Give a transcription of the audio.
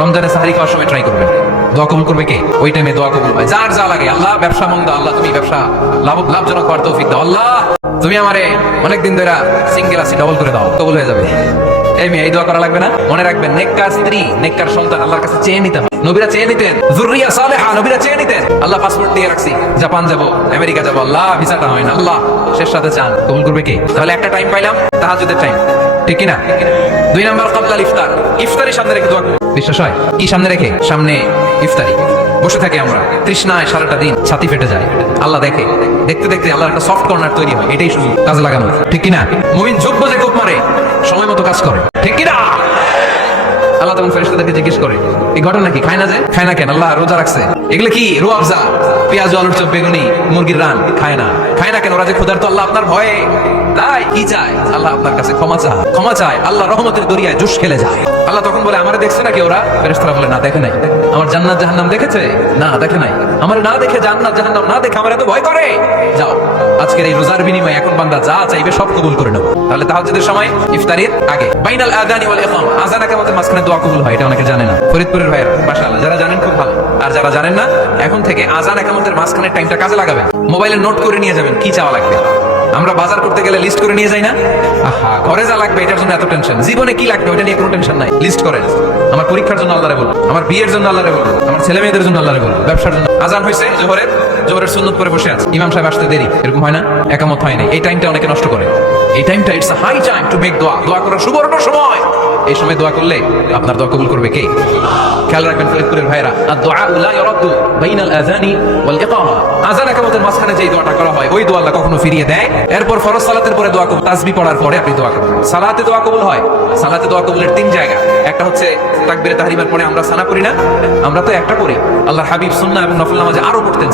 রমজানে সাহরি খাওয়ার সময় ট্রাই করবেন। দোয়া কবুল করবে কে? ওই টাইমে দোয়া কবুল হয়। যার যা লাগে, আল্লাহ ব্যবসা মন্দা, আল্লাহ তুমি ব্যবসা লাভজনক হওয়ার তৌফিক দাও, আল্লাহ তুমি আমারে অনেকদিন ধরে সিঙ্গেল আছি ডবল করে দাও, কবুল হয়ে যাবে। এই মেয়ে, এই দোয়া করা লাগবে না? মনে রাখবেন, নেককার স্ত্রী, নেককার সন্তান আল্লাহর কাছে চেয়ে নিতে হয়। নবীরা চেয়ে নিতেন, যুররিয়া সালেহা, নবীরা চেয়ে নিতেন। আল্লাহ পাসপোর্ট দিয়ে রাখছি, জাপান যাব, আমেরিকা যাব, আল্লাহ ভিসাটা হয় না, আল্লাহ শেষ সাথে চান, কবুল করবে কে? তাহলে একটা টাইম পাইলাম, তাহাজ্জুদের টাইম, ঠিক কি না? 2 নাম্বার ক্বাবলাল ইফতার, ইফতারি সামনে রেখে দোয়া করব। বিশ্বাস হয়? কি সামনে রেখে? সামনে ইফতারি। বসে থাকি আমরা তৃষ্ণায় সারাটা দিন, ছাতি ফেটে যায়। আল্লাহ দেখে, দেখতে দেখতে আল্লাহর একটা সফট কর্নার তৈরি হয়। এটাই শুধু কাজে লাগানো, ঠিক কি না? মুমিন যোগ্য যে কোপ মারে, সময় মতো কাজ করে, ঠিক কি না? আল্লাহ তখন ফেরেশতাদেরকে জিজ্ঞেস করে, এই ঘটনা কি? খায় না যে? খায় না কেন? আল্লাহ রোজা রাখছে, এগুলো কি? রুয়াবজা, পেঁয়াজ, আলুর চপ, বেগুনি, মুরগির রান, খায় না। খায় না কেন? ওরা যে ক্ষুধার্ত, আল্লাহ আপনার ভয়ে। তাই কি চায়? আল্লাহ আপনার কাছে ক্ষমা চায়, ক্ষমা চায়, আল্লাহ রহমতের দরিয়ায় জুস খেলে যায়। আল্লাহ তখন বলে, আমারে দেখছে নাকি ওরা? ফেরেশতারা বলে, না দেখে নাই। আমার জান্নাত জাহান্নাম দেখেছে? না দেখে নাই। আমার না দেখে, জান্নাত জাহান্নাম না দেখে আমার এত ভয় করে। যাও, আজকের এই রোজার বিনিময়ে এখন বান্দা যা চাইবে সব কবুল করে নেব। তাহলে তাহাজ্জুদের সময় ইফতারির আগে বাইনাল আযানি ওয়াল ইকামা, আযান ইকামতের মাঝখানে দোয়া কবুল হয়। এটা অনেকে জানে না। ফরিদপুরের ভাইরা মাশাআল্লাহ, যারা জানেন খুব ভালো, আর যারা জানেন না, এখন থেকে আযান ইকামতের মাঝখানে টাইমটা কাজে লাগাবেন। মোবাইলে নোট করে নিয়ে যাবেন কি চাওয়া লাগবে। আমরা বাজার করতে গেলে লিস্ট করে নিয়ে যাই না? আহা, ঘরে যা লাগবে এটার জন্য এত টেনশন, জীবনে কি লাগবে ওটা নিয়ে কোনো টেনশন নাই, লিস্ট করেন। আমার পরীক্ষার জন্য আল্লাহরে বলবো, আমার বিয়ের জন্য আল্লাহরে বলবো, আমার ছেলে মেয়েদের জন্য আল্লাহরে বলবো, ব্যবসার জন্য। আজান হয়েছে জোহরের সুন্নত পরে বসে আছে, ইমাম সাহেব আসতে দেরি, এরকম হয় না? একামত হয় না, এই টাইমটা অনেকে নষ্ট করে। এই টাইমটা it's a high time to make দোয়া, দোয়া করার সুবর্ণ সময়। এই সময় দোয়া করলে আপনার দোয়া কবুল করবে কে? খেয়াল রাখবেন ফরিদপুরের ভাইরা, আদ-দুআ লা ইউরাদ্দু বাইনাল আযানি ওয়াল ইকামা, আযান ইকামতের মাঝখানে যেই দোয়াটা করা হয় ওই দোয়া আল্লাহ কখনো ফিরিয়ে দেয়। এরপর ফরজ সালাতের পরে দোয়া কবুল, তাসবিহ পড়ার পরে আপনি দোয়া করবেন। সালাতে দোয়া কবুল হয়, সালাতে দোয়া কবুলের 3 জায়গা। একটা হচ্ছে তাকবীরে তাহরিমের পরে আমরা সানা করি না, আমরা তো একটা করি। আল্লাহর হাবিব সুন্নাহ এবং নফল নামাজে আরো পড়তেন।